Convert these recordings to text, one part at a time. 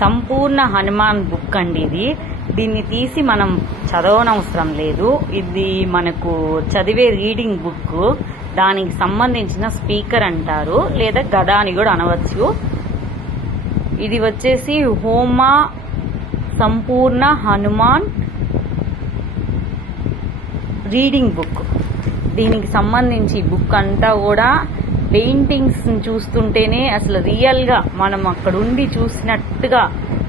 సంపూర్ణ Hanuman book అండి ఇది. దీన్ని తీసి మనం చదవనవసరం లేదు. ఇది మనకు చదివే రీడింగ్ బుక్. దానికి సంబంధించిన స్పీకర్ అంటారు. లేదా గద అని కూడా అనవచ్చు. ఇది వచ్చేసి హోమా సంపూర్ణ హనుమాన్ రీడింగ్ బుక్. దీనికి సంబంధించి బుక్ అంతా కూడా పెయింటింగ్స్ చూస్తుంటేనే అసలు రియల్గా మనం అక్కడ ఉండి చూసినట్టుగా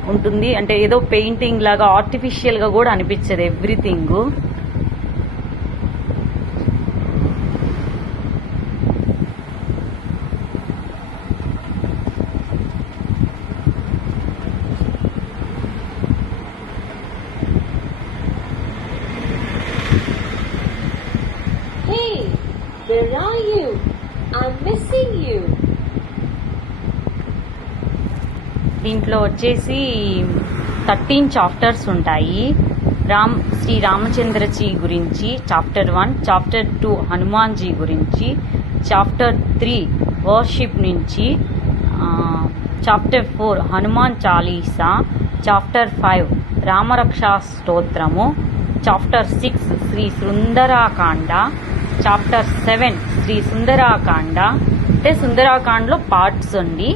ఉంటుంది అంటే ఏదో పెయింటింగ్ లాగా ఆర్టిఫిషియల్గా కూడా అనిపించదు everything where are you? Missing you. దీంట్లో వచ్చేసి థర్టీన్ చాప్టర్స్ ఉంటాయి రామ్ శ్రీ రామచంద్రజీ గురించి chapter one chapter two Hanumanji గురించి చాప్టర్ త్రీ వర్షిప్ నుంచి chapter four Hanuman Chalisa chapter five Ramaraksha స్తోత్రము chapter six Shri Sundarakanda chapter seven Shri Sundarakanda. అంటే సుందరాకాండలో parts అండి.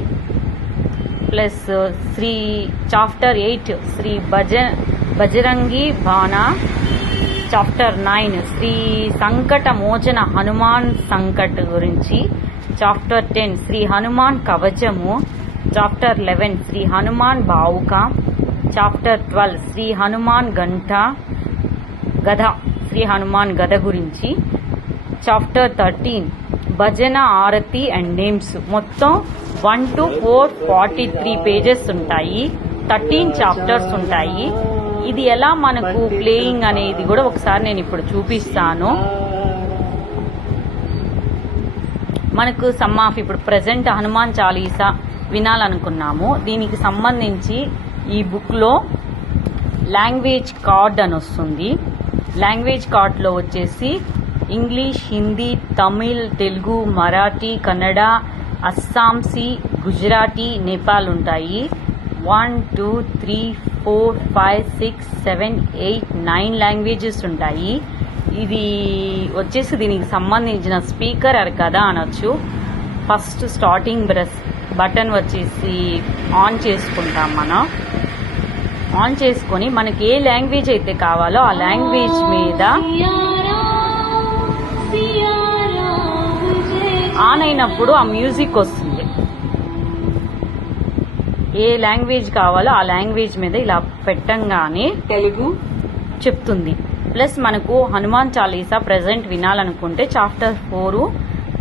Plus uh, Shri chapter eight Shri భజ బజరంగి బాణ chapter nine Shri సంకట మోచన హనుమాన్ సంకట్ గురించి chapter ten Shri Hanuman కవచము చాప్టర్ లెవెన్ శ్రీ హనుమాన్ బావుక చాప్టర్ ట్వెల్వ్ శ్రీ హనుమాన్ గంట గధ శ్రీ హనుమాన్ గధ గురించి చాప్టర్ థర్టీన్ భజన ఆరతి అండ్ నేమ్స్ మొత్తం one two four forty three pages ఉంటాయి. థర్టీన్ చాప్టర్స్ ఉంటాయి. ఇది ఎలా మనకు ప్లేయింగ్ అనేది కూడా ఒకసారి నేను ఇప్పుడు చూపిస్తాను. మనకు సమ్ ఆఫ్ ఇప్పుడు ప్రజెంట్ హనుమాన్ చాలీసా వినాలనుకున్నాము. దీనికి సంబంధించి ఈ బుక్లో లాంగ్వేజ్ కార్డ్ అని వస్తుంది. లాంగ్వేజ్ కార్డ్లో వచ్చేసి ఇంగ్లీష్ హిందీ తమిళ్ తెలుగు మరాఠీ కన్నడ అస్సాంసీ గుజరాతీ నేపాల్ ఉంటాయి. One two three four five six seven eight nine languages ఉంటాయి. ఇది వచ్చేసి దీనికి సంబంధించిన స్పీకర్ అది కదా అనొచ్చు. ఫస్ట్ స్టార్టింగ్ బ్రస్ బటన్ వచ్చేసి ఆన్ చేసుకుంటాం మనం. ఆన్ చేసుకొని మనకి ఏ లాంగ్వేజ్ అయితే కావాలో ఆ లాంగ్వేజ్ మీద ఆన్ అయినప్పుడు ఆ మ్యూజిక్ వస్తుంది. ఏ లాంగ్వేజ్ కావాలో ఆ లాంగ్వేజ్ మీద ఇలా పెట్టంగానే తెలుగు చెప్తుంది. ప్లస్ మనకు హనుమాన్ చాలీసా ప్రజెంట్ వినాలనుకుంటే చాప్టర్ ఫోర్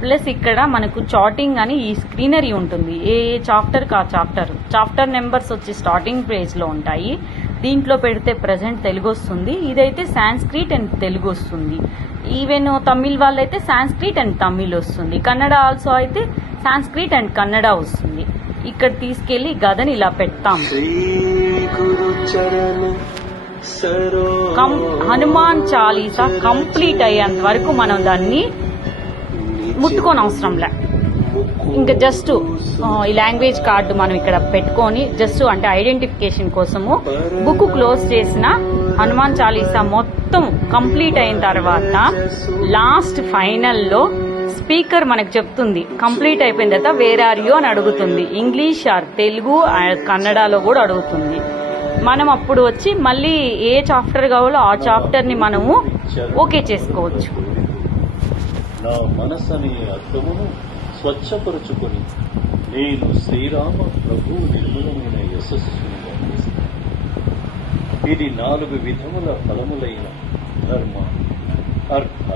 ప్లస్ ఇక్కడ మనకు చాటింగ్ అని ఈ స్క్రీనరీ ఉంటుంది. ఏ ఏ చాప్టర్ కా చాప్టర్? చాప్టర్ నెంబర్స్ వచ్చి స్టార్టింగ్ పేజ్లో ఉంటాయి. దీంట్లో పెడితే ప్రజెంట్ తెలుగు వస్తుంది. ఇదైతే సాంస్క్రిట్ అండ్ తెలుగు వస్తుంది. ఈవెన్ తమిళ్ వాళ్ళైతే సాంస్క్రిట్ అండ్ తమిళ్ వస్తుంది. కన్నడ ఆల్సో అయితే సాంస్క్రిట్ అండ్ కన్నడ వస్తుంది. ఇక్కడ తీసుకెళ్ళి గదని ఇలా పెడతాం హనుమాన్ చాలీసా కంప్లీట్ అయ్యేంత వరకు మనం దాన్ని ముట్టుకోని అవసరం లే. ఇంకా జస్ట్ ఈ లాంగ్వేజ్ కార్డు మనం ఇక్కడ పెట్టుకొని జస్ట్ అంటే ఐడెంటిఫికేషన్ కోసము బుక్ క్లోజ్ చేసిన హనుమాన్ చాలీసా మొత్తం కంప్లీట్ అయిన తర్వాత లాస్ట్ ఫైనల్లో స్పీకర్ మనకు చెప్తుంది. కంప్లీట్ అయిపోయిన తర్వాత వేర్ ఆర్ యూ అని అడుగుతుంది. ఇంగ్లీష్ ఆర్ తెలుగు కన్నడలో కూడా అడుగుతుంది. మనం అప్పుడు వచ్చి మళ్ళీ ఏ చాప్టర్ కావాలో ఆ చాప్టర్ని మనము ఓకే చేసుకోవచ్చు. నా అర్థమును స్వచ్ఛపరుచుకొని నేను శ్రీరామ ప్రభు నిర్మలమైన యశస్సును ఇది నాలుగు విధముల ఫలములైన ధర్మ అర్థ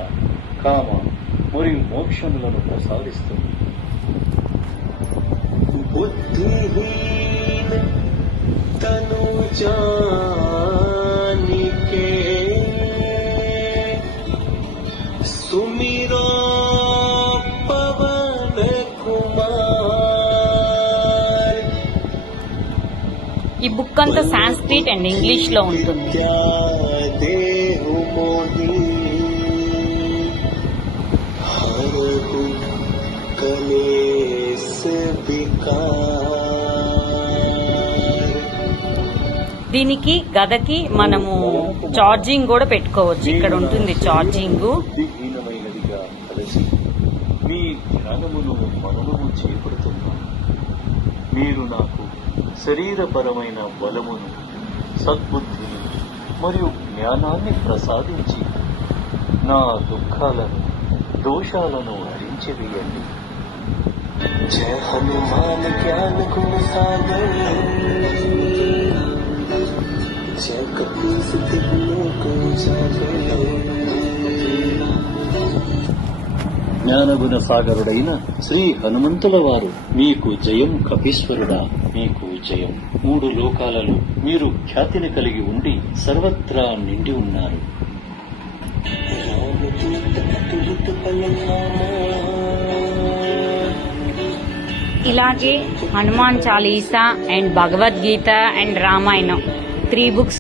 కామ మరియు మోక్షములను ప్రసాదిస్తుంది. బుద్ధిహీన తను ఈ బుక్ అంతా సాంస్క్రిట్ అండ్ ఇంగ్లీష్లో ఉంటుంది. దీనికి గదకి మనము చార్జింగ్ కూడా పెట్టుకోవచ్చు. ఇక్కడ ఉంటుంది చార్జింగ్. మీ మనము చేపడుతున్నాను మీరు నాకు శరీరపరమైన బలమును సద్బుద్ధిని మరియు జ్ఞానాన్ని ప్రసాదించి నా దుఃఖాలను దోషాలను హరించివేయండి. జయ జ్ఞానగుణ సాగరుడైన శ్రీ హనుమంతుల వారు మీకు జయం కపీశ్వరుడా మీకు నిశ్చయం. మూడు లోకాలలో మీరు ఖ్యాతిని కలిగి ఉండి సర్వత్రా నిండి ఉన్నారు. ఇలాగే Hanuman Chalisa and Bhagavad Gita and Ramayanam. Three books